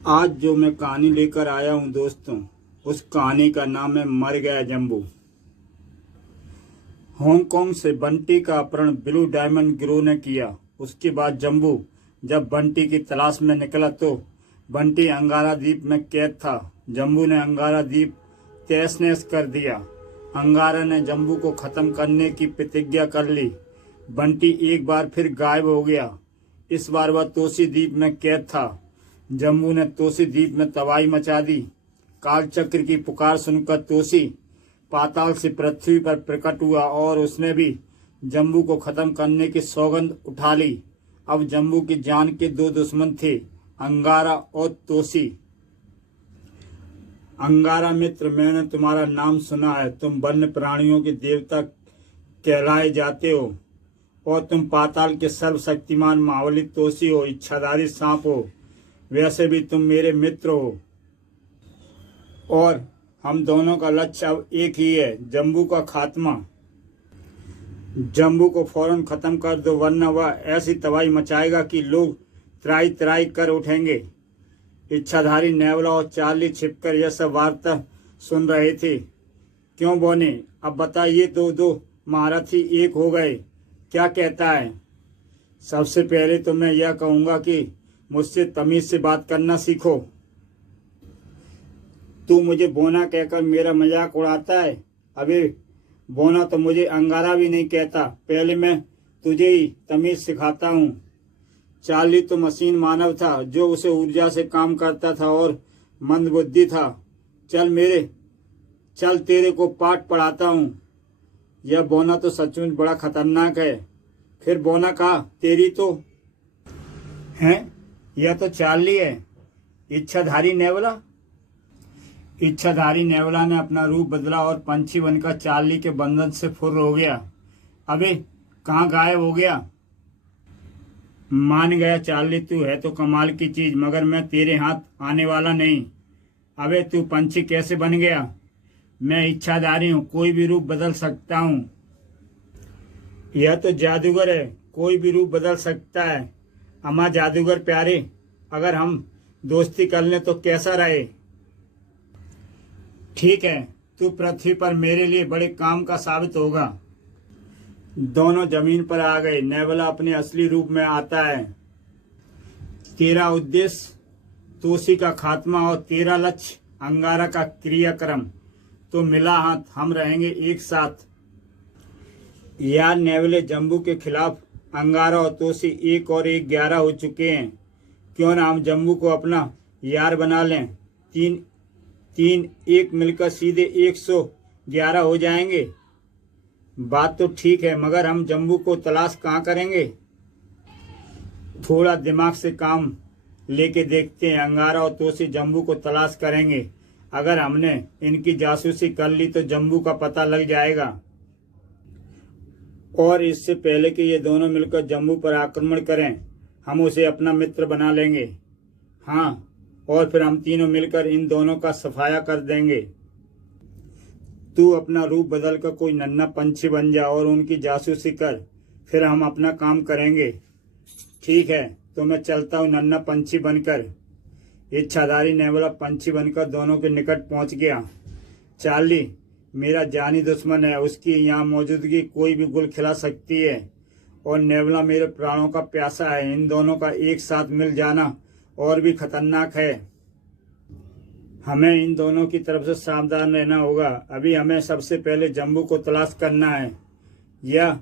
आज जो मैं कहानी लेकर आया हूं दोस्तों, उस कहानी का नाम है मर गया जम्बू। हांगकांग से बंटी का अपहरण ब्लू डायमंड गिरोह ने किया। उसके बाद जम्बू जब बंटी की तलाश में निकला तो बंटी अंगारा द्वीप में कैद था। जम्बू ने अंगारा द्वीप तहस नहस कर दिया। अंगारा ने जम्बू को खत्म करने की प्रतिज्ञा कर ली। बंटी एक बार फिर गायब हो गया। इस बार वह तोसी द्वीप में कैद था। जम्बू ने तोसी द्वीप में तबाही मचा दी। कालचक्र की पुकार सुनकर तोसी पाताल से पृथ्वी पर प्रकट हुआ और उसने भी जम्बू को खत्म करने की सौगंध उठा ली। अब जम्बू की जान के दो दुश्मन थे, अंगारा और तोसी। अंगारा मित्र, मैंने तुम्हारा नाम सुना है। तुम वन्य प्राणियों के देवता कहलाए जाते हो और तुम पाताल के सर्वशक्तिमान महाबली तोसी हो, इच्छाधारी सांप हो। वैसे भी तुम मेरे मित्र हो और हम दोनों का लक्ष्य अब एक ही है, जम्बू का खात्मा। जम्बू को फौरन खत्म कर दो, वरना वह ऐसी तबाही मचाएगा कि लोग त्राई त्राई कर उठेंगे। इच्छाधारी नेवला और चार्ली छिपकर यह सब वार्ता सुन रहे थे। क्यों बोने, अब बताइए, दो महारथी एक हो गए, क्या कहता है? सबसे पहले तो मैं यह कहूँगा कि मुझसे तमीज से बात करना सीखो। तू मुझे बोना कहकर मेरा मजाक उड़ाता है। अबे बोना तो मुझे अंगारा भी नहीं कहता। पहले मैं तुझे ही तमीज सिखाता हूँ। चार्ली तो मशीन मानव था जो उसे ऊर्जा से काम करता था और मंदबुद्धि था। चल तेरे को पाठ पढ़ाता हूँ। यह बोना तो सचमुच बड़ा खतरनाक है। फिर बोना कहा, तेरी तो है, यह तो चार्ली है, इच्छाधारी नेवला। इच्छाधारी नेवला ने अपना रूप बदला और पंछी बनकर चार्ली के बंधन से फुर्र हो गया। अबे कहाँ गायब हो गया? मान गया चार्ली, तू है तो कमाल की चीज, मगर मैं तेरे हाथ आने वाला नहीं। अबे तू पंछी कैसे बन गया? मैं इच्छाधारी हूँ, कोई भी रूप बदल सकता हूँ। यह तो जादूगर है, कोई भी रूप बदल सकता है। अम्मा जादूगर प्यारे, अगर हम दोस्ती कर लें तो कैसा रहे? ठीक है, तू पृथ्वी पर मेरे लिए बड़े काम का साबित होगा। दोनों जमीन पर आ गए। नेवला अपने असली रूप में आता है। तेरा उद्देश्य तोसी का खात्मा और तेरा लक्ष्य अंगारा का क्रियाक्रम। तो मिला हाथ, हम रहेंगे एक साथ। यार नेवले, जम्बू के खिलाफ अंगारा और तोसी 1 और 1 11 हो चुके हैं। क्यों ना हम जम्बू को अपना यार बना लें। 3 1 मिलकर सीधे 111 हो जाएंगे। बात तो ठीक है, मगर हम जम्बू को तलाश कहाँ करेंगे? थोड़ा दिमाग से काम लेके देखते हैं। अंगारा और तोसी जम्बू को तलाश करेंगे। अगर हमने इनकी जासूसी कर ली तो जम्बू का पता लग जाएगा और इससे पहले कि ये दोनों मिलकर जम्बू पर आक्रमण करें, हम उसे अपना मित्र बना लेंगे। हाँ, और फिर हम तीनों मिलकर इन दोनों का सफाया कर देंगे। तू अपना रूप बदल कर कोई नन्हा पंछी बन जा और उनकी जासूसी कर, फिर हम अपना काम करेंगे। ठीक है, तो मैं चलता हूँ नन्हा पंछी बनकर। इच्छाधारी नेवला पंछी बनकर दोनों के निकट पहुंच गया। चार्ली मेरा जानी दुश्मन है, उसकी यहाँ मौजूदगी कोई भी गुल खिला सकती है। और नेवला मेरे प्राणों का प्यासा है। इन दोनों का एक साथ मिल जाना और भी खतरनाक है। हमें इन दोनों की तरफ से सावधान रहना होगा। अभी हमें सबसे पहले जम्बू को तलाश करना है। यह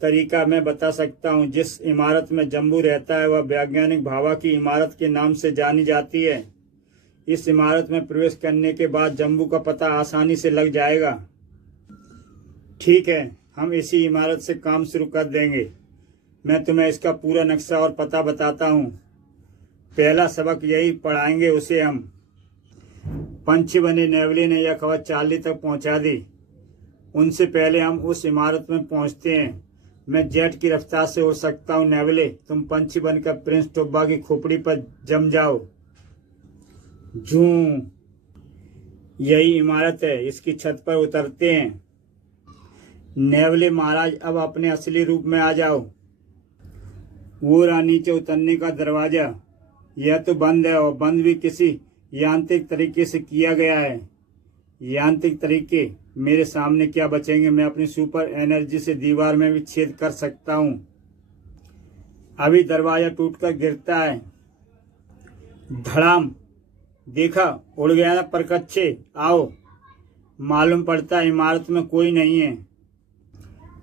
तरीका मैं बता सकता हूँ। जिस इमारत में जम्बू रहता है वह वैज्ञानिक भाभा की इमारत के नाम से जानी जाती है। इस इमारत में प्रवेश करने के बाद जम्बू का पता आसानी से लग जाएगा। ठीक है, हम इसी इमारत से काम शुरू कर देंगे। मैं तुम्हें इसका पूरा नक्शा और पता बताता हूँ। पहला सबक यही पढ़ाएंगे उसे हम। पंछी बने नेवले ने यह खबर चार्ली तक पहुंचा दी। उनसे पहले हम उस इमारत में पहुंचते हैं। मैं जेट की रफ्तार से उड़ सकता हूँ नेवले, तुम पंछी बनकर प्रिंस टोब्बा की खोपड़ी पर जम जाओ। जूं, यही इमारत है, इसकी छत पर उतरते हैं। नेवले महाराज, अब अपने असली रूप में आ जाओ। वो रहा नीचे उतरने का दरवाजा। यह तो बंद है और बंद भी किसी यांत्रिक तरीके से किया गया है। यांत्रिक तरीके मेरे सामने क्या बचेंगे। मैं अपनी सुपर एनर्जी से दीवार में भी छेद कर सकता हूँ। अभी दरवाजा टूटकर गिरता है। धड़ाम, देखा उड़ गया ना परकच्चे। आओ, मालूम पड़ता है इमारत में कोई नहीं है।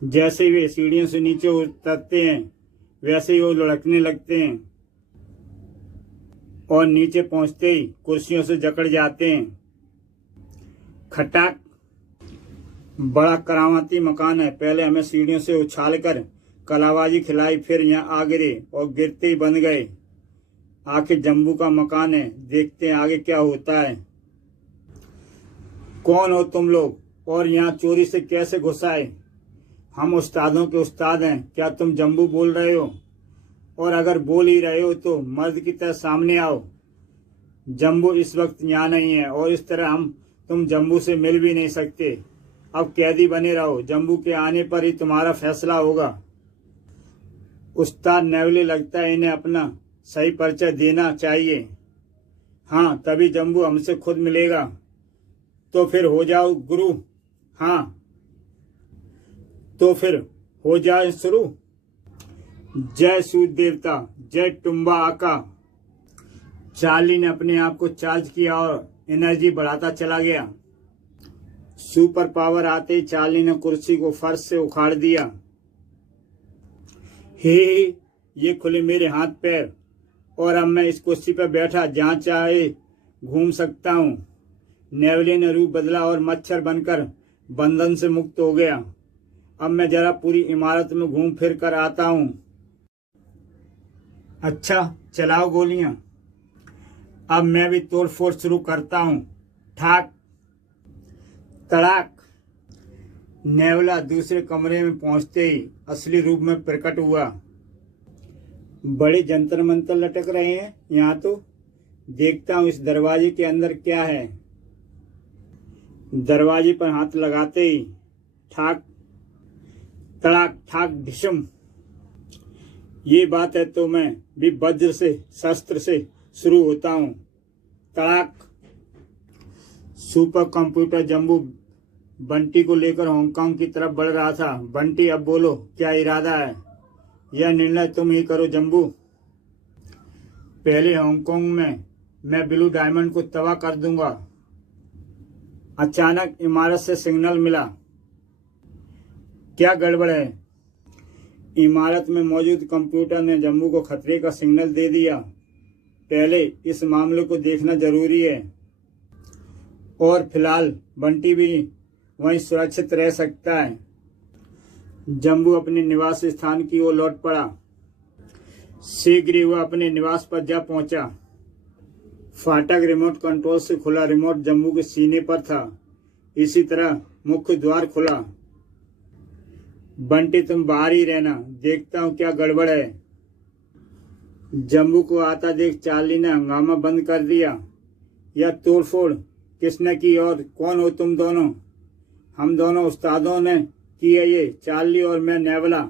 जैसे वे सीढ़ियों से नीचे उतरते हैं वैसे ही वो लुढ़कने लगते हैं और नीचे पहुंचते ही कुर्सियों से जकड़ जाते हैं। खटाक, बड़ा करामाती मकान है। पहले हमें सीढ़ियों से उछालकर कलाबाजी खिलाई, फिर यहाँ आ गिरे और गिरते ही बंद गए। आखिर जम्बू का मकान है, देखते हैं आगे क्या होता है। कौन हो तुम लोग और यहाँ चोरी से कैसे घुस आए? हम उस्तादों के उस्ताद हैं। क्या तुम जम्बू बोल रहे हो? और अगर बोल ही रहे हो तो मर्द की तरह सामने आओ। जम्बू इस वक्त यहाँ नहीं है और इस तरह तुम जम्बू से मिल भी नहीं सकते। अब कैदी बने रहो, जम्बू के आने पर ही तुम्हारा फैसला होगा। उस्ताद नेवले, लगता है इन्हें अपना सही परिचय देना चाहिए। हाँ, तभी जम्बू हमसे खुद मिलेगा। तो फिर हो जाओ गुरु। हाँ, तो फिर हो जाए शुरू। जय सूर्य देवता, जय टुम्बा आका। चार्ली ने अपने आप को चार्ज किया और एनर्जी बढ़ाता चला गया। सुपर पावर आते ही चार्ली ने कुर्सी को फर्श से उखाड़ दिया। हे, ये खुले मेरे हाथ पैर और अब मैं इस कुर्सी पर बैठा जहां चाहे घूम सकता हूँ। नेवले ने रूप बदला और मच्छर बनकर बंधन से मुक्त हो गया। अब मैं जरा पूरी इमारत में घूम फिर कर आता हूँ। अच्छा, चलाओ गोलियां। अब मैं भी तोड़ फोड़ शुरू करता हूँ। ठाक, तड़ाक। नेवला दूसरे कमरे में पहुंचते ही असली रूप में प्रकट हुआ। बड़े जंतर मंतर लटक रहे हैं यहाँ तो। देखता हूँ इस दरवाजे के अंदर क्या है। दरवाजे पर हाथ लगाते ही ठाक तड़ाक ठाक ढिशम। ये बात है तो मैं भी वज्र से शस्त्र से शुरू होता हूँ। तड़ाक। सुपर कंप्यूटर जम्बू बंटी को लेकर हांगकांग की तरफ बढ़ रहा था। बंटी, अब बोलो, क्या इरादा है? यह निर्णय तुम ही करो जम्बू। पहले हांगकांग में मैं ब्लू डायमंड को तबाह कर दूंगा। अचानक इमारत से सिग्नल मिला। क्या गड़बड़ है? इमारत में मौजूद कंप्यूटर ने जम्बू को खतरे का सिग्नल दे दिया। पहले इस मामले को देखना जरूरी है और फिलहाल बंटी भी वहीं सुरक्षित रह सकता है। जम्बू अपने निवास स्थान की ओर लौट पड़ा। शीघ्र ही वह अपने निवास पर जा पहुंचा। फाटक रिमोट कंट्रोल से खुला। रिमोट जम्बू के सीने पर था। इसी तरह मुख्य द्वार खुला। बंटी, तुम बाहर ही रहना, देखता हूं क्या गड़बड़ है। जम्बू को आता देख चार्ली ने हंगामा बंद कर दिया। यह तोड़फोड़ किसने की और कौन हो तुम दोनों? हम दोनों उस्तादों ने की है ये, चार्ली और मैं नेवला।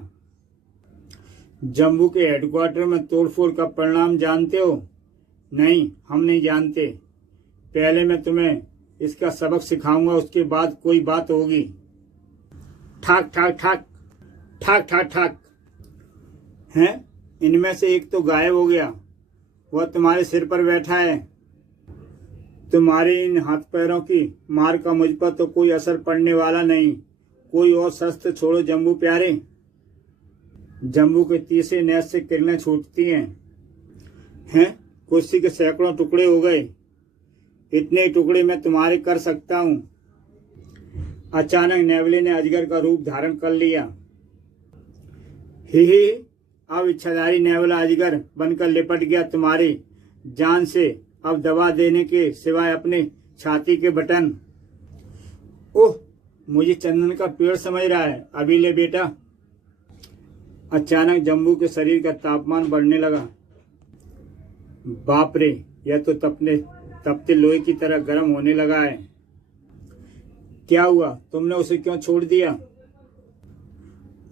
जम्बू के हेडक्वार्टर में तोड़फोड़ का परिणाम जानते हो? नहीं, हम नहीं जानते। पहले मैं तुम्हें इसका सबक सिखाऊंगा, उसके बाद कोई बात होगी। ठाक ठाक ठाक ठाक ठाक ठाक। हैं? इनमें से एक तो गायब हो गया। वह तुम्हारे सिर पर बैठा है। तुम्हारे इन हाथ पैरों की मार का मुझ पर तो कोई असर पड़ने वाला नहीं। कोई और शस्त्र छोड़ो जम्बू प्यारे। जम्बू के तीसरे नेत्र से किरणें छूटती हैं। कुर्सी के सैकड़ों टुकड़े हो गए। इतने ही टुकड़े मैं तुम्हारे कर सकता हूँ। अचानक नेवले ने अजगर का रूप धारण कर लिया। ही, अब इच्छाधारी नेवला अजगर बनकर लिपट गया तुम्हारी जान से। अब दबा देने के सिवाय अपने छाती के बटन। ओह, मुझे चंदन का पेड़ समझ रहा है। अभी ले बेटा। अचानक जम्बू के शरीर का तापमान बढ़ने लगा। बाप रे, यह तो तपते लोहे की तरह गर्म होने लगा है। क्या हुआ? तुमने उसे क्यों छोड़ दिया?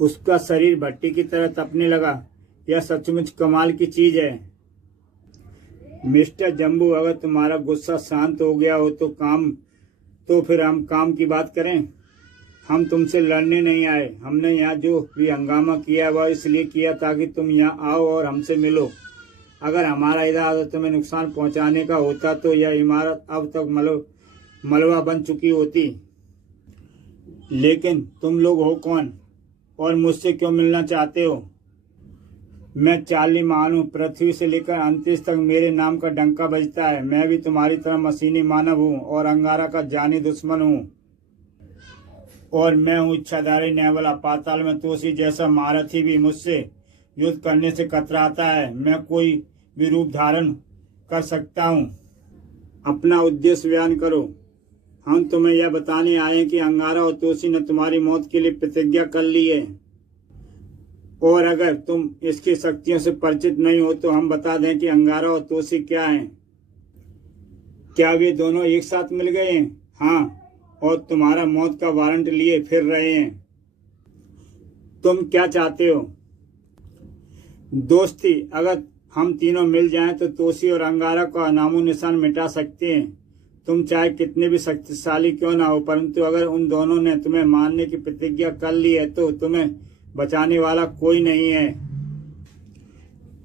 उसका शरीर भट्टी की तरह तपने लगा। यह सचमुच कमाल की चीज है। मिस्टर जम्बू, अगर तुम्हारा गुस्सा शांत हो गया हो तो फिर हम काम की बात करें। हम तुमसे लड़ने नहीं आए। हमने यहाँ जो भी हंगामा किया वह इसलिए किया ताकि तुम यहाँ आओ और हमसे मिलो। अगर हमारा इरादा तुम्हें नुकसान पहुँचाने का होता तो यह इमारत अब तक मलबा बन चुकी होती। लेकिन तुम लोग हो कौन और मुझसे क्यों मिलना चाहते हो? मैं चार्ली मान हूँ। पृथ्वी से लेकर अंतरिक्ष तक मेरे नाम का डंका बजता है। मैं भी तुम्हारी तरह मशीनी मानव हूँ और अंगारा का जानी दुश्मन हूँ। और मैं हूँ इच्छाधारी नेवला। पाताल में तोसी जैसा महारथी भी मुझसे युद्ध करने से कतराता है। मैं कोई भी रूप धारण कर सकता हूँ। अपना उद्देश्य बयान करो। हम तुम्हें यह बताने आए हैं कि अंगारा और तोसी ने तुम्हारी मौत के लिए प्रतिज्ञा कर ली है। और अगर तुम इसकी शक्तियों से परिचित नहीं हो तो हम बता दें कि अंगारा और तोसी क्या हैं। क्या वे दोनों एक साथ मिल गए हैं? हाँ, और तुम्हारा मौत का वारंट लिए फिर रहे हैं। तुम क्या चाहते हो? दोस्ती। अगर हम तीनों मिल जाएं तो तोसी और अंगारा का नामो निशान मिटा सकते हैं। तुम चाहे कितने भी शक्तिशाली क्यों ना हो, परंतु अगर उन दोनों ने तुम्हें मारने की प्रतिज्ञा कर ली है तो तुम्हें बचाने वाला कोई नहीं है।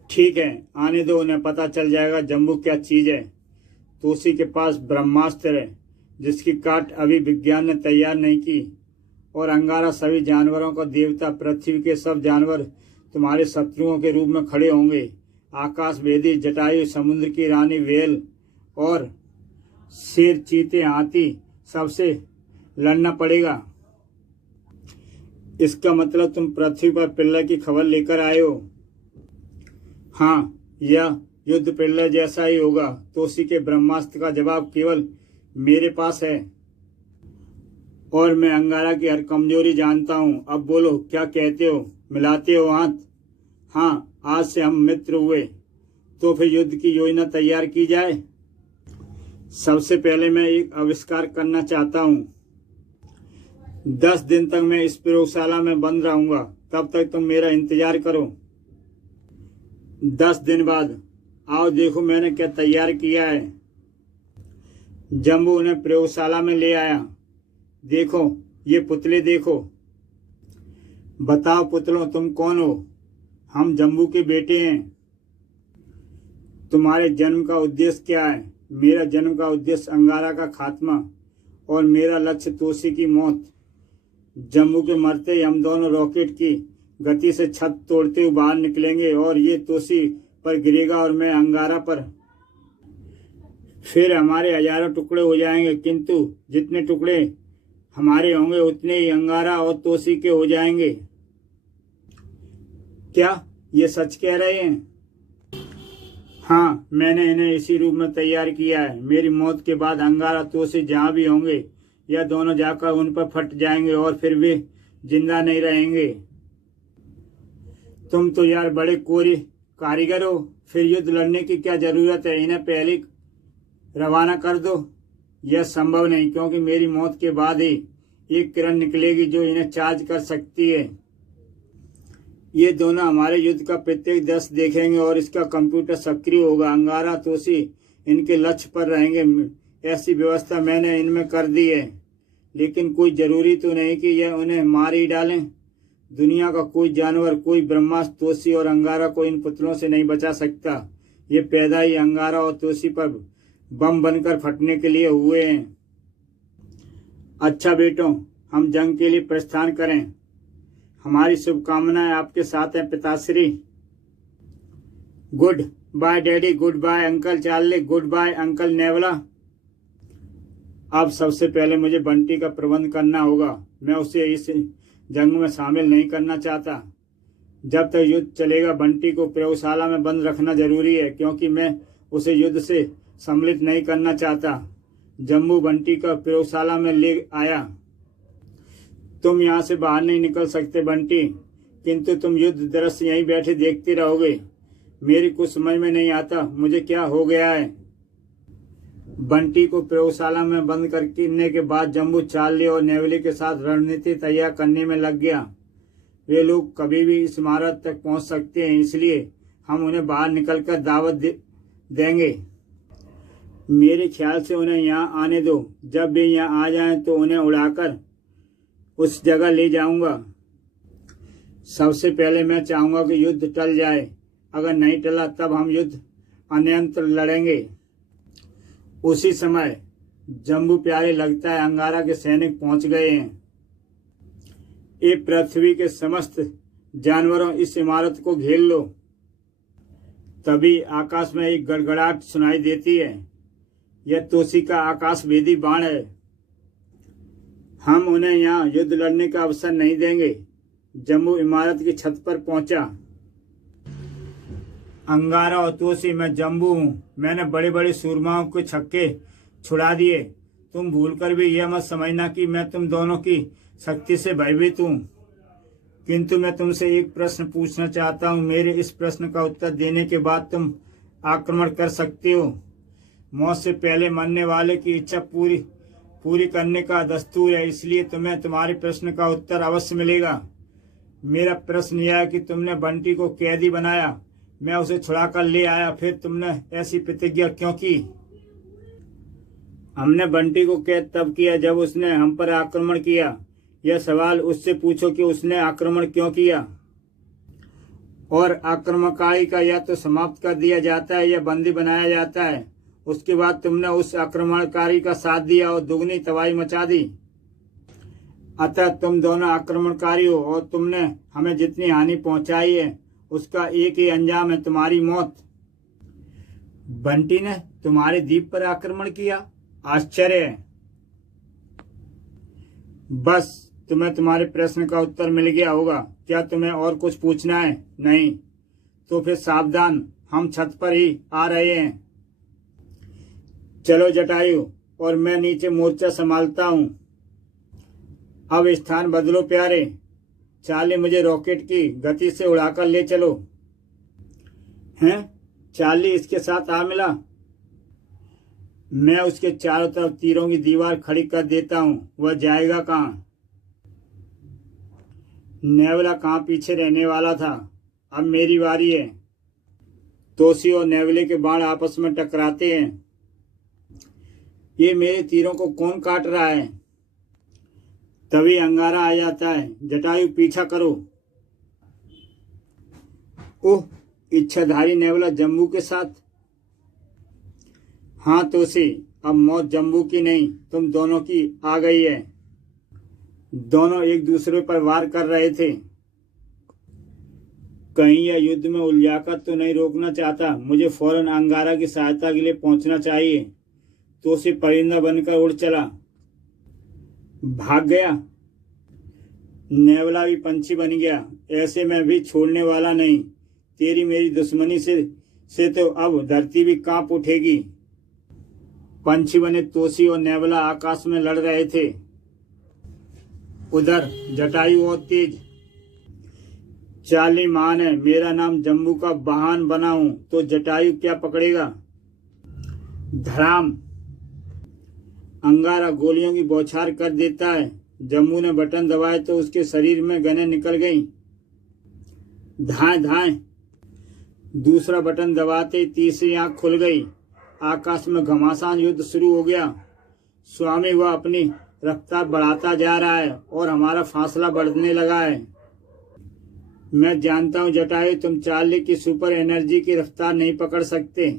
ठीक है, आने दो, उन्हें पता चल जाएगा जम्बू क्या चीज है। तोसी के पास ब्रह्मास्त्र है जिसकी काट अभी विज्ञान ने तैयार नहीं की। और अंगारा सभी जानवरों का देवता। पृथ्वी के सब जानवर तुम्हारे शत्रुओं के रूप में खड़े होंगे। आकाश भेदी जटायु, समुद्र की रानी व्हेल और शेर, चीते, हाथी, सबसे लड़ना पड़ेगा। इसका मतलब तुम पृथ्वी पर प्रलय की खबर लेकर आए हो? हाँ, यह युद्ध प्रलय जैसा ही होगा। तोसी के ब्रह्मास्त्र का जवाब केवल मेरे पास है और मैं अंगारा की हर कमजोरी जानता हूँ। अब बोलो, क्या कहते हो? मिलाते हो हाथ? हाँ, आज से हम मित्र हुए। तो फिर युद्ध की योजना तैयार की जाए। सबसे पहले मैं एक आविष्कार करना चाहता हूँ। 10 दिन तक मैं इस प्रयोगशाला में बंद रहूंगा। तब तक तुम मेरा इंतजार करो। 10 दिन बाद आओ, देखो मैंने क्या तैयार किया है। जम्बू उन्हें प्रयोगशाला में ले आया। देखो, ये पुतले देखो। बताओ पुतलों, तुम कौन हो? हम जम्बू के बेटे हैं। तुम्हारे जन्म का उद्देश्य क्या है? मेरा जन्म का उद्देश्य अंगारा का खात्मा और मेरा लक्ष्य तोसी की मौत। जम्बू के मरते ही हम दोनों रॉकेट की गति से छत तोड़ते हुए बाहर निकलेंगे और ये तोसी पर गिरेगा और मैं अंगारा पर। फिर हमारे हजारों टुकड़े हो जाएंगे, किंतु जितने टुकड़े हमारे होंगे उतने ही अंगारा और तोसी के हो जाएंगे। क्या ये सच कह रहे हैं? हाँ, मैंने इन्हें इसी रूप में तैयार किया है। मेरी मौत के बाद अंगारा तोसी जहाँ भी होंगे या दोनों जाकर उन पर फट जाएंगे और फिर वे जिंदा नहीं रहेंगे। तुम तो यार बड़े कोरी कारीगर हो। फिर युद्ध लड़ने की क्या जरूरत है? इन्हें पहले रवाना कर दो। यह संभव नहीं, क्योंकि मेरी मौत के बाद ही एक किरण निकलेगी जो इन्हें चार्ज कर सकती है। ये दोनों हमारे युद्ध का प्रत्येक दृश्य देखेंगे और इसका कंप्यूटर सक्रिय होगा। अंगारा तोसी इनके लक्ष्य पर रहेंगे। ऐसी व्यवस्था मैंने इनमें कर दी है, लेकिन कोई जरूरी तो नहीं कि यह उन्हें मार ही डालें। दुनिया का कोई जानवर, कोई ब्रह्मास्त्र तोसी और अंगारा को इन पुतलों से नहीं बचा सकता। ये पैदा ही अंगारा और तोसी पर बम बनकर फटने के लिए हुए हैं। अच्छा बेटों, हम जंग के लिए प्रस्थान करें। हमारी शुभकामनाएं आपके साथ हैं पिताश्री। Goodbye daddy, goodbye uncle Charlie, goodbye uncle Nevla. अब सबसे पहले मुझे बंटी का प्रबंध करना होगा। मैं उसे इस जंग में शामिल नहीं करना चाहता। जब तक युद्ध चलेगा बंटी को प्रयोगशाला में बंद रखना जरूरी है, क्योंकि मैं उसे युद्ध से सम्मिलित नहीं करना चाहता। जम्बू बंटी का प्रयोगशाला में ले आया। तुम यहाँ से बाहर नहीं निकल सकते बंटी, किंतु तुम युद्ध दृश्य यहीं बैठे देखते रहोगे। मेरी कुछ समझ में नहीं आता मुझे क्या हो गया है। बंटी को प्रयोगशाला में बंद करने के बाद जम्बू चार्ली और नेवली के साथ रणनीति तैयार करने में लग गया। वे लोग कभी भी इस इमारत तक पहुंच सकते हैं, इसलिए हम उन्हें बाहर निकलकर देंगे। मेरे ख्याल से उन्हें यहाँ आने दो। जब वे यहाँ आ जाएं तो उन्हें उड़ाकर उस जगह ले जाऊंगा। सबसे पहले मैं चाहूंगा कि युद्ध टल जाए। अगर नहीं टला तब हम युद्ध अन्यंत्र लड़ेंगे। उसी समय जम्बू प्यारे, लगता है अंगारा के सैनिक पहुंच गए हैं। ये पृथ्वी के समस्त जानवरों, इस इमारत को घेर लो। तभी आकाश में एक गड़गड़ाहट सुनाई देती है। यह तोसी का आकाशभेदी बाण है। हम उन्हें यहाँ युद्ध लड़ने का अवसर नहीं देंगे। जम्बू इमारत की छत पर पहुंचा। अंगारा और तोसी, मैं जम्बू हूँ। मैंने बड़े बड़े सूरमाओं के छक्के छुड़ा दिए। तुम भूलकर भी यह मत समझना कि मैं तुम दोनों की शक्ति से भयभीत हूँ। किंतु मैं तुमसे एक प्रश्न पूछना चाहता हूँ। मेरे इस प्रश्न का उत्तर देने के बाद तुम आक्रमण कर सकते हो। मौत से पहले मरने वाले की इच्छा पूरी करने का दस्तूर है, इसलिए तुम्हें तुम्हारे प्रश्न का उत्तर अवश्य मिलेगा। मेरा प्रश्न यह है कि तुमने बंटी को कैदी बनाया, मैं उसे छुड़ाकर ले आया, फिर तुमने ऐसी प्रतिज्ञा क्यों की? हमने बंटी को कैद तब किया जब उसने हम पर आक्रमण किया। यह सवाल उससे पूछो कि उसने आक्रमण क्यों किया। और आक्रमणकारी का या तो समाप्त कर दिया जाता है या बंदी बनाया जाता है। उसके बाद तुमने उस आक्रमणकारी का साथ दिया और दुगनी तबाही मचा दी। अतः तुम दोनों आक्रमणकारी हो और तुमने हमें जितनी हानि पहुंचाई है उसका एक ही अंजाम है, तुम्हारी मौत। बंटी ने तुम्हारे द्वीप पर आक्रमण किया? आश्चर्य है। बस तुम्हें तुम्हारे प्रश्न का उत्तर मिल गया होगा। क्या तुम्हें और कुछ पूछना है? नहीं तो फिर सावधान, हम छत पर ही आ रहे हैं। चलो जटायु, और मैं नीचे मोर्चा संभालता हूं। अब स्थान बदलो प्यारे। चार्ली, मुझे रॉकेट की गति से उड़ाकर ले चलो। हैं? चार्ली इसके साथ आ मिला। मैं उसके चारों तरफ तीरों की दीवार खड़ी कर देता हूं। वह जाएगा कहां? नेवला कहां पीछे रहने वाला था। अब मेरी बारी है। तोसी और नेवले के बाण आपस में टकराते हैं। ये मेरे तीरों को कौन काट रहा है? तभी अंगारा आ जाता है। जटायु, पीछा करो। ओह, इच्छाधारी नेवला जम्बू के साथ। हाँ तोसी, अब मौत जम्बू की नहीं, तुम दोनों की आ गई है। दोनों एक दूसरे पर वार कर रहे थे। कहीं यह युद्ध में उलझाकर तो नहीं रोकना चाहता। मुझे फौरन अंगारा की सहायता के लिए पहुंचना चाहिए। तोसी परिंदा बनकर उड़ चला। भाग गया। नेवला भी पंछी बन गया। ऐसे में भी छोड़ने वाला नहीं। तेरी मेरी दुश्मनी से तो अब धरती भी कांप उठेगी। पंछी बने तोसी और नेवला आकाश में लड़ रहे थे। उधर जटायु और तेज। चार्ली महान है। मेरा नाम जम्बू का वाहन बना हूं तो जटायु क्या पकड़ेगा। धड़ाम। अंगारा गोलियों की बौछार कर देता है। जम्बू ने बटन दबाए तो उसके शरीर में गनें निकल गईं। धाएं धाएं। दूसरा बटन दबाते तीसरी आंख खुल गई। आकाश में घमासान युद्ध शुरू हो गया। स्वामी, वह अपनी रफ्तार बढ़ाता जा रहा है और हमारा फासला बढ़ने लगा है। मैं जानता हूं जटायु, तुम चार्ली की सुपर एनर्जी की रफ्तार नहीं पकड़ सकते।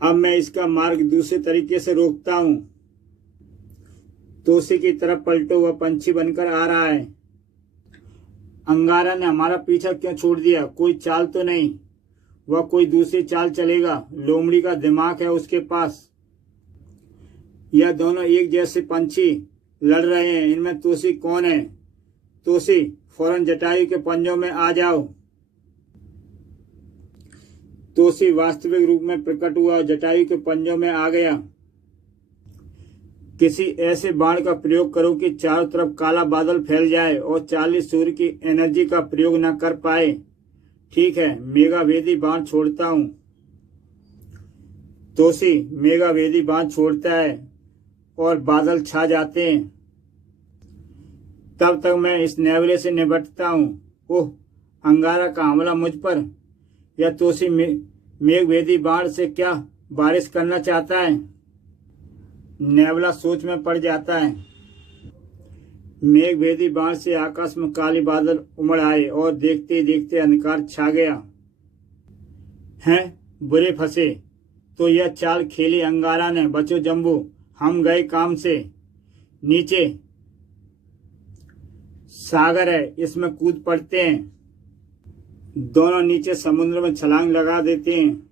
अब मैं इसका मार्ग दूसरे तरीके से रोकता हूं। तोसी की तरफ पलटो, वह पंछी बनकर आ रहा है। अंगारा ने हमारा पीछा क्यों छोड़ दिया? कोई चाल तो नहीं? वह कोई दूसरी चाल चलेगा। लोमड़ी का दिमाग है उसके पास। यह दोनों एक जैसे पंछी लड़ रहे हैं। इनमें तोसी कौन है? तोसी, फौरन जटायु के पंजों में आ जाओ। तोसी वास्तविक रूप में प्रकट हुआ और जटायु के पंजों में आ गया। किसी ऐसे बाण का प्रयोग करो कि चारों तरफ काला बादल फैल जाए और चार्ली सूर्य की एनर्जी का प्रयोग न कर पाए। ठीक है, मेघाभेदी बाण छोड़ता हूं। तोसी मेघाभेदी बाण छोड़ता है और बादल छा जाते हैं। तब तक मैं इस नेवले से निपटता हूं। ओह, अंगारा का हमला मुझ पर। यह तोसी मेघभेदी बाण से क्या बारिश करना चाहता है। नेवला सोच में पड़ जाता है। मेघभेदी बाण से आकाश में काले बादल उमड़ आए और देखते ही देखते अंधकार छा गया। हैं, बुरे फंसे तो यह चाल खेली अंगारा ने। बचो जम्बू, हम गए काम से। नीचे सागर है, इसमें कूद पड़ते हैं। दोनों नीचे समुद्र में छलांग लगा देते हैं।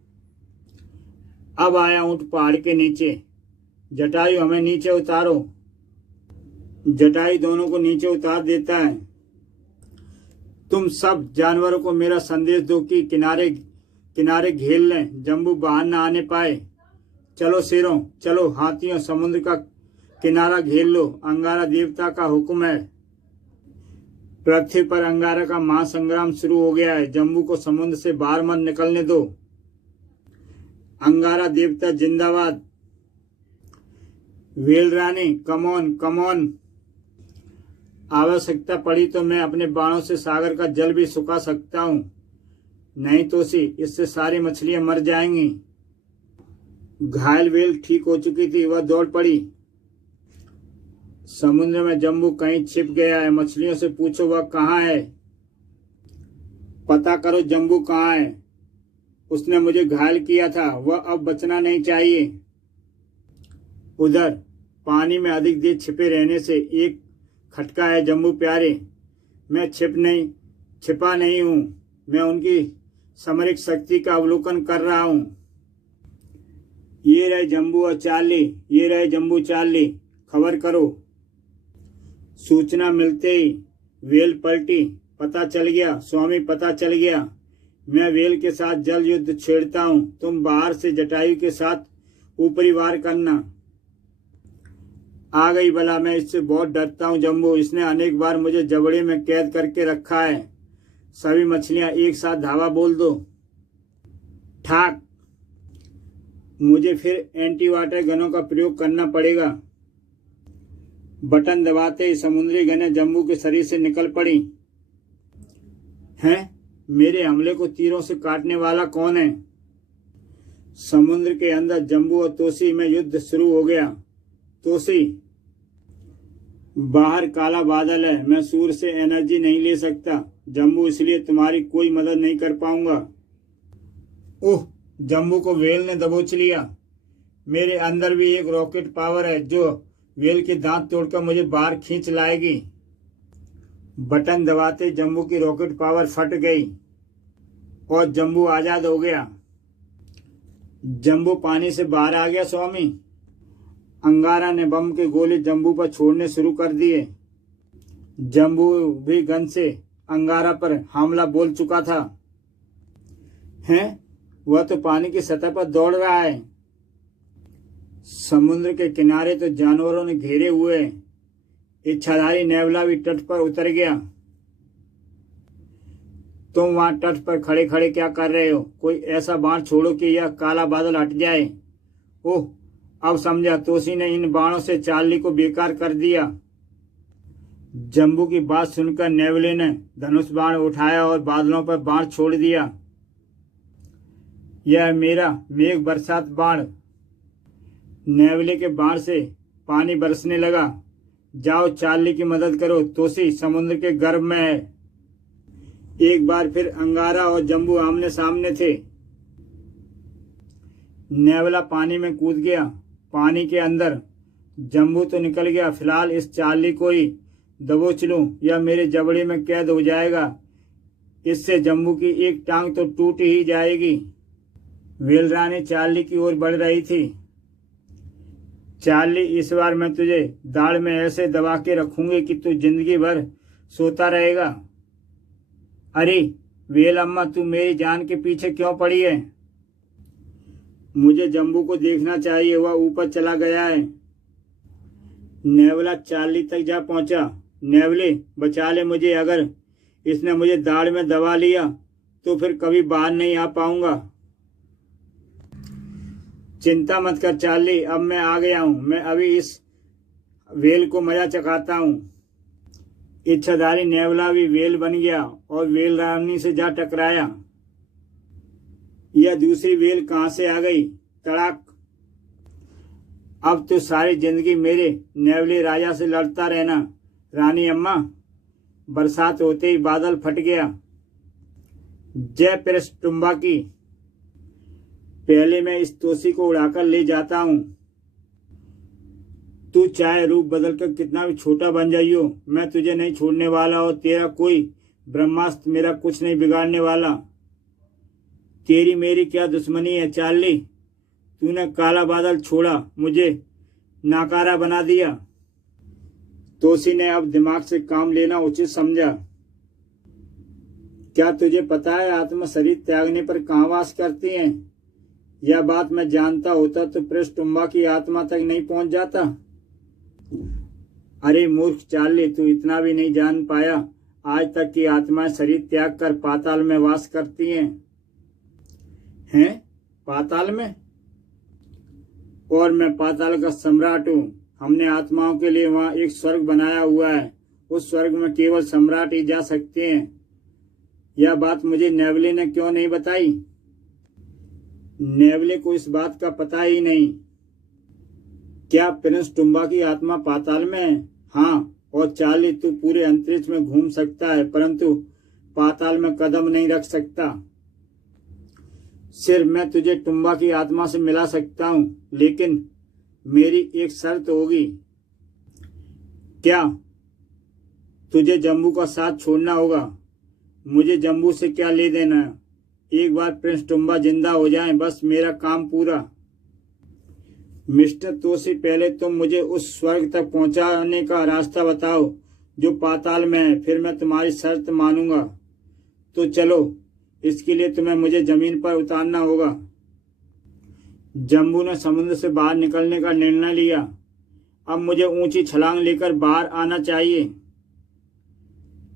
अब आया ऊंट पहाड़ के नीचे। जटायु, हमें नीचे उतारो। जटायु दोनों को नीचे उतार देता है। तुम सब जानवरों को मेरा संदेश दो कि किनारे किनारे घेर लें, जम्बू बाहर न आने पाए। चलो शेरों, चलो हाथियों, समुद्र का किनारा घेर लो। अंगारा देवता का हुक्म है। पृथ्वी पर अंगारा का महासंग्राम शुरू हो गया है। जम्बू को समुद्र से बाहर मत निकलने दो। अंगारा देवता जिंदाबाद। वेल रानी, कमॉन कमॉन। आवश्यकता पड़ी तो मैं अपने बाणों से सागर का जल भी सुखा सकता हूं। नहीं तो इससे सारी मछलियां मर जाएंगी। घायल वेल ठीक हो चुकी थी, वह दौड़ पड़ी। समुद्र में जम्बू कहीं छिप गया है। मछलियों से पूछो वह कहाँ है। पता करो जम्बू कहाँ है। उसने मुझे घायल किया था, वह अब बचना नहीं चाहिए। उधर पानी में अधिक देर छिपे रहने से एक खटका है जम्बू प्यारे। मैं छिपा नहीं हूं। मैं उनकी सामरिक शक्ति का अवलोकन कर रहा हूं। ये रहे जम्बू और चार्ली, ये रहे जम्बू चार्ली। खबर करो। सूचना मिलते ही वेल पलटी। पता चल गया स्वामी, पता चल गया। मैं वेल के साथ जल युद्ध छेड़ता हूं। तुम बाहर से जटायु के साथ ऊपरी वार करना। आ गई बला, मैं इससे बहुत डरता हूं जम्बू। इसने अनेक बार मुझे जबड़े में कैद करके रखा है। सभी मछलियां एक साथ धावा बोल दो। ठाक। मुझे फिर एंटी वाटर गनों का प्रयोग करना पड़ेगा। बटन दबाते ही समुद्री गनें जम्बू के शरीर से निकल पड़ी। हैं, मेरे हमले को तीरों से काटने वाला कौन है। समुद्र के अंदर जम्बू और तोसी में युद्ध शुरू हो गया। तोसी, बाहर काला बादल है, मैं सूर्य से एनर्जी नहीं ले सकता। जम्बू, इसलिए तुम्हारी कोई मदद नहीं कर पाऊंगा। ओह, जम्बू को वेल ने दबोच लिया। मेरे अंदर भी एक रॉकेट पावर है जो वेल के दांत तोड़कर मुझे बाहर खींच लाएगी। बटन दबाते जम्बू की रॉकेट पावर फट गई और जम्बू आजाद हो गया। जम्बू पानी से बाहर आ गया स्वामी। अंगारा ने बम के गोले जम्बू पर छोड़ने शुरू कर दिए। जम्बू भी गन से अंगारा पर हमला बोल चुका था। हैं, वह तो पानी की सतह पर दौड़ रहा है। समुद्र के किनारे तो जानवरों ने घेरे हुए। इच्छाधारी नेवला भी तट पर उतर गया। तुम वहां तट पर खड़े खड़े क्या कर रहे हो। कोई ऐसा बाण छोड़ो कि यह काला बादल हट जाए। ओह, अब समझा। तोसी ने इन बाणों से चार्ली को बेकार कर दिया। जम्बू की बात सुनकर नेवले ने धनुष बाण उठाया और बादलों पर बाण छोड़ दिया। यह मेरा मेघ बरसात बाण। नेवले के बाण से पानी बरसने लगा। जाओ चार्ली की मदद करो। तोसी समुद्र के गर्भ में है। एक बार फिर अंगारा और जम्बू आमने सामने थे। नेवला पानी में कूद गया। पानी के अंदर जम्बू तो निकल गया। फिलहाल इस चार्ली को ही दबोच लूं या मेरे जबड़े में कैद हो जाएगा। इससे जम्बू की एक टांग तो टूट ही जाएगी। वेल रानी चार्ली की ओर बढ़ रही थी। चार्ली, इस बार मैं तुझे दाढ़ में ऐसे दबा के रखूंगी कि तू जिंदगी भर सोता रहेगा। अरे वेल अम्मा, तू मेरी जान के पीछे क्यों पड़ी है। मुझे जम्बू को देखना चाहिए, वह ऊपर चला गया है। नेवला चार्ली तक जा पहुंचा। नेवले, बचा ले मुझे। अगर इसने मुझे दाढ़ में दबा लिया तो फिर कभी बाहर नहीं आ पाऊंगा। चिंता मत कर चार्ली, अब मैं आ गया हूं। मैं अभी इस वेल को मजा चखाता हूं। इच्छाधारी नेवला भी वेल बन गया और वेल रानी से जा टकराया। यह दूसरी बेल कहाँ से आ गई? तड़ाक। अब तो सारी जिंदगी मेरे नेवले राजा से लड़ता रहना। रानी अम्मा, बरसात होते ही बादल फट गया। जय प्रेस टुम्बा की। पहले मैं इस तोसी को उड़ाकर ले जाता हूं। तू चाहे रूप बदलकर कितना भी छोटा बन जाइयो, मैं तुझे नहीं छोड़ने वाला और तेरा कोई ब्रह्मास्त्र मेरा कुछ नहीं बिगाड़ने वाला। तेरी मेरी क्या दुश्मनी है चार्ली? तूने काला बादल छोड़ा, मुझे नाकारा बना दिया। तोसी ने अब दिमाग से काम लेना उचित समझा। क्या तुझे पता है आत्मा शरीर त्यागने पर कहाँ वास करती है? यह बात मैं जानता होता तो प्रेस टुम्बा की आत्मा तक नहीं पहुंच जाता। अरे मूर्ख चार्ली, तू इतना भी नहीं जान पाया। आज तक की आत्माएं शरीर त्याग कर पाताल में वास करती हैं। हैं? पाताल में? और मैं पाताल का सम्राट हूँ। हमने आत्माओं के लिए वहां एक स्वर्ग बनाया हुआ है। उस स्वर्ग में केवल सम्राट ही जा सकते हैं। यह बात मुझे नेवले ने क्यों नहीं बताई? नेवले को इस बात का पता ही नहीं। क्या प्रिंस टुम्बा की आत्मा पाताल में है? हाँ। और चार्ली, तू पूरे अंतरिक्ष में घूम सकता है परंतु पाताल में कदम नहीं रख सकता। सिर्फ मैं तुझे टुम्बा की आत्मा से मिला सकता हूँ, लेकिन मेरी एक शर्त होगी। क्या? तुझे जम्बू का साथ छोड़ना होगा। मुझे जम्बू से क्या ले देना? एक बार प्रिंस टुम्बा जिंदा हो जाए, बस मेरा काम पूरा। मिस्टर तोसी, पहले तुम मुझे उस स्वर्ग तक पहुंचाने का रास्ता बताओ जो पाताल में है, फिर मैं तुम्हारी शर्त मानूंगा। तो चलो, इसके लिए तुम्हें मुझे जमीन पर उतारना होगा। जम्बू ने समुद्र से बाहर निकलने का निर्णय लिया। अब मुझे ऊंची छलांग लेकर बाहर आना चाहिए।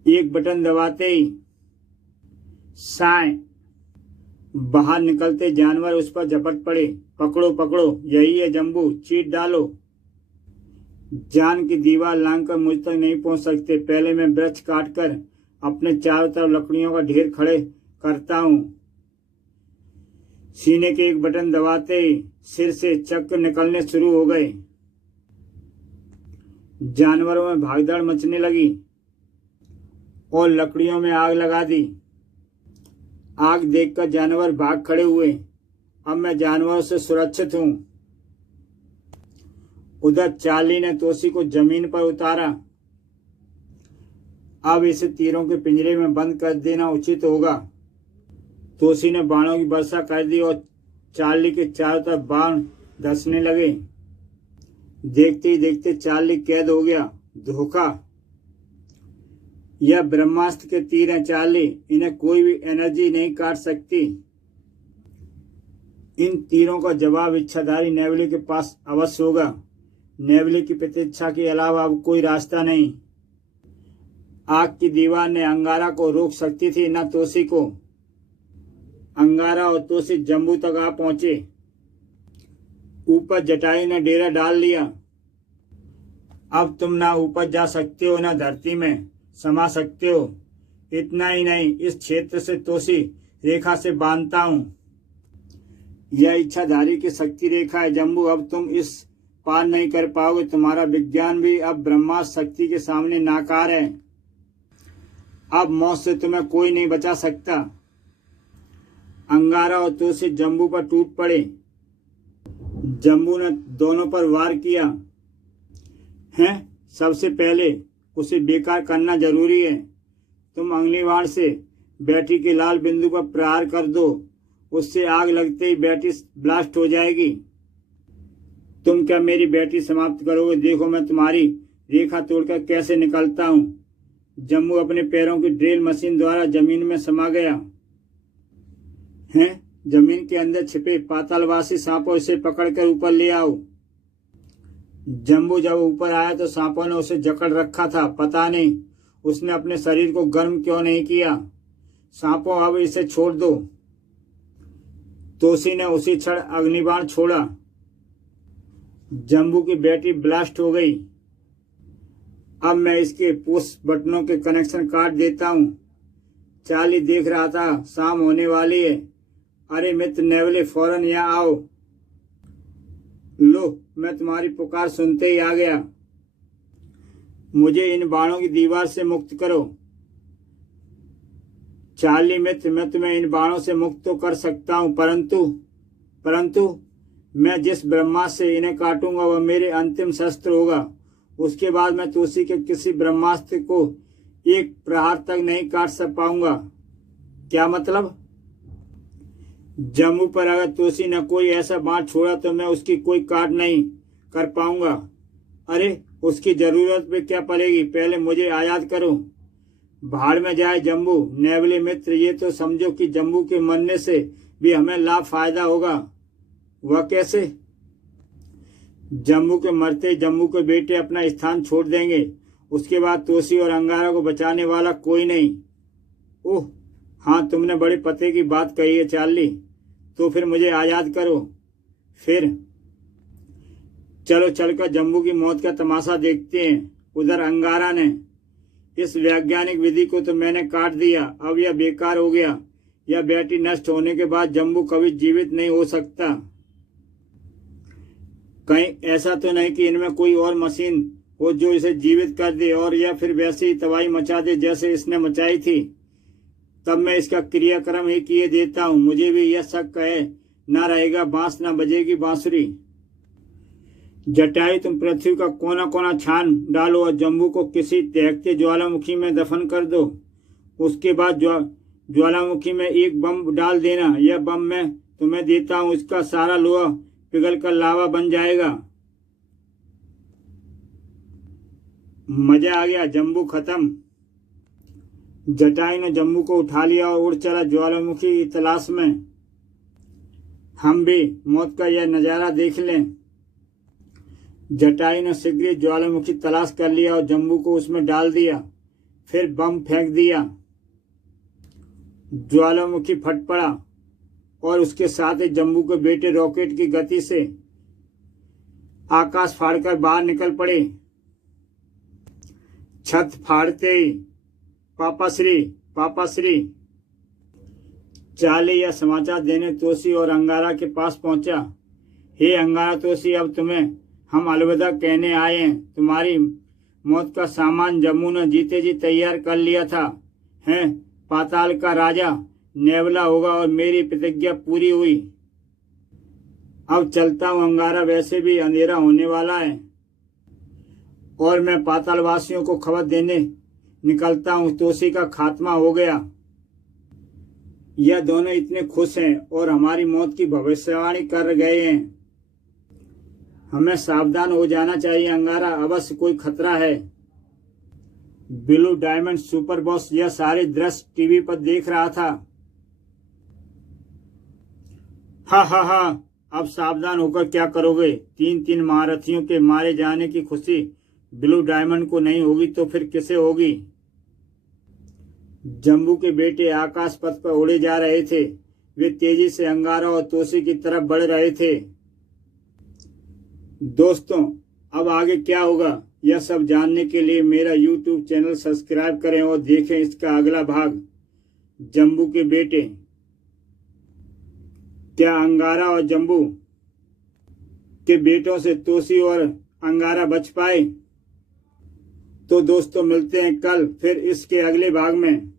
एक बटन दबाते ही साए बाहर निकलते जानवर उस पर झपट पड़े। पकड़ो पकड़ो, यही है जम्बू, चीट डालो। जान की दीवार लांघकर मुझ तक नहीं पहुंच सकते। पहले मैं वृक्ष काटकर अपने चारों तरफ लकड़ियों का ढेर खड़े करता हूं। सीने के एक बटन दबाते ही सिर से चक्र निकलने शुरू हो गए। जानवरों में भागदौड़ मचने लगी और लकड़ियों में आग लगा दी। आग देखकर जानवर भाग खड़े हुए। अब मैं जानवरों से सुरक्षित हूं। उधर चार्ली ने तोसी को जमीन पर उतारा। अब इसे तीरों के पिंजरे में बंद कर देना उचित होगा। तोसी ने बाणों की वर्षा कर दी और चार्ली के चारों तरफ बाण धंसने लगे। देखते ही देखते चार्ली कैद हो गया। धोखा। यह ब्रह्मास्त्र के तीर हैं चार्ली, इन्हें कोई भी एनर्जी नहीं काट सकती। इन तीरों का जवाब इच्छाधारी नेवले के पास अवश्य होगा। नेवले की प्रतीक्षा के अलावा अब कोई रास्ता नहीं। आग की दीवार ने अंगारा को रोक सकती थी, न तोसी को। अंगारा और तोसी जम्बू तक आ पहुंचे। ऊपर जटायु ने डेरा डाल लिया। अब तुम ना ऊपर जा सकते हो, ना धरती में समा सकते हो। इतना ही नहीं, इस क्षेत्र से तोसी रेखा से बांधता हूं। यह इच्छाधारी की शक्ति रेखा है जम्बू। अब तुम इस पार नहीं कर पाओगे। तुम्हारा विज्ञान भी अब ब्रह्मास्त्र शक्ति के सामने नाकार है। अब मौत से तुम्हें कोई नहीं बचा सकता। अंगारा और तोसी जम्बू पर टूट पड़े। जम्बू ने दोनों पर वार किया। हैं? सबसे पहले उसे बेकार करना जरूरी है। तुम अगली बार से बैटरी के लाल बिंदु पर प्रहार कर दो। उससे आग लगते ही बैटरी ब्लास्ट हो जाएगी। तुम क्या मेरी बैटरी समाप्त करोगे? देखो मैं तुम्हारी रेखा तोड़कर कैसे निकलता हूं। जम्बू अपने पैरों की ड्रिल मशीन द्वारा जमीन में समा गया। हैं? जमीन के अंदर छिपे पातालवासी सांपों इसे पकड़कर ऊपर ले आओ। जम्बू जब ऊपर आया तो सांपों ने उसे जकड़ रखा था। पता नहीं उसने अपने शरीर को गर्म क्यों नहीं किया। सांपों, अब इसे छोड़ दो। तोसी ने उसी क्षण अग्निबाण छोड़ा। जम्बू की बैटरी ब्लास्ट हो गई। अब मैं इसके पुश बटनों के कनेक्शन काट देता हूं। चार्ली देख रहा था शाम होने वाली है। अरे मित्र नेवले, फौरन यहाँ आओ। लो, मैं तुम्हारी पुकार सुनते ही आ गया। मुझे इन बाणों की दीवार से मुक्त करो। चार्ली मित्र, मैं तुम्हें इन बाणों से मुक्त तो कर सकता हूं, परंतु मैं जिस ब्रह्मास्त्र से इन्हें काटूंगा वह मेरे अंतिम शस्त्र होगा। उसके बाद मैं तुलसी के किसी ब्रह्मास्त्र को एक प्रहार तक नहीं काट सक पाऊंगा। क्या मतलब? जम्मू पर अगर तुलसी ने कोई ऐसा बाण छोड़ा तो मैं उसकी कोई काट नहीं कर पाऊंगा। अरे उसकी जरूरत भी क्या पड़ेगी, पहले मुझे आजाद करो। भाड़ में जाए जम्बू। नेवले मित्र, ये तो समझो कि जम्बू के मरने से भी हमें लाभ फायदा होगा। वह कैसे? जम्बू के मरते जम्बू के बेटे अपना स्थान छोड़ देंगे। उसके बाद तुलसी और अंगारा को बचाने वाला कोई नहीं। ओह हाँ, तुमने बड़े पते की बात कही है चार्ली। तो फिर मुझे आजाद करो। फिर चलो चलकर जम्बू की मौत का तमाशा देखते हैं। उधर अंगारा ने, इस वैज्ञानिक विधि को तो मैंने काट दिया, अब यह बेकार हो गया। यह बैटरी नष्ट होने के बाद जम्बू कभी जीवित नहीं हो सकता। कहीं ऐसा तो नहीं कि इनमें कोई और मशीन हो जो इसे जीवित कर दे और या फिर वैसे ही तबाही मचा दे जैसे इसने मचाई थी। तब मैं इसका क्रियाक्रम ही किए देता हूं। मुझे भी यह शक है, ना रहेगा बांस ना बजेगी बांसुरी। जटायु, तुम पृथ्वी का कोना कोना छान डालो और जम्बू को किसी दहकते ज्वालामुखी में दफन कर दो। उसके बाद ज्वालामुखी में एक बम डाल देना। यह बम मैं तुम्हें देता हूं, इसका सारा लोहा पिघल कर लावा बन जाएगा। मजा आ गया। जम्बू खत्म। जटायु ने जम्बू को उठा लिया और उड़ चला ज्वालामुखी की तलाश में। हम भी मौत का यह नजारा देख लें। जटायु ने शीघ्र ज्वालामुखी तलाश कर लिया और जम्बू को उसमें डाल दिया, फिर बम फेंक दिया। ज्वालामुखी फट पड़ा और उसके साथ ही जम्बू के बेटे रॉकेट की गति से आकाश फाड़कर बाहर निकल पड़े। छत फाड़ते ही पापा श्री चार्ली यह समाचार देने तोसी और अंगारा के पास पहुंचा। हे अंगारा, तोसी, अब तुम्हें हम अलविदा कहने आए हैं। तुम्हारी मौत का सामान जम्मू ने जीते जी तैयार कर लिया था। हैं, पाताल का राजा नेवला होगा और मेरी प्रतिज्ञा पूरी हुई। अब चलता हूं अंगारा, वैसे भी अंधेरा होने वाला है और मैं पातालवासियों को खबर देने निकलता हूं। तोसी का खात्मा हो गया। यह दोनों इतने खुश हैं और हमारी मौत की भविष्यवाणी कर गए हैं। हमें सावधान हो जाना चाहिए अंगारा, अवश्य कोई खतरा है। ब्लू डायमंड सुपर बॉस यह सारे दृश्य टीवी पर देख रहा था। हा, अब सावधान होकर क्या करोगे? 3 महारथियों के मारे जाने की खुशी ब्लू डायमंड को नहीं होगी तो फिर किसे होगी? जम्बू के बेटे आकाश पथ पर उड़े जा रहे थे। वे तेजी से अंगारा और तोसी की तरफ बढ़ रहे थे। दोस्तों, अब आगे क्या होगा यह सब जानने के लिए मेरा YouTube चैनल सब्सक्राइब करें और देखें इसका अगला भाग, जम्बू के बेटे। क्या अंगारा और जम्बू के बेटों से तोसी और अंगारा बच पाए? तो दोस्तों, मिलते हैं कल फिर इसके अगले भाग में।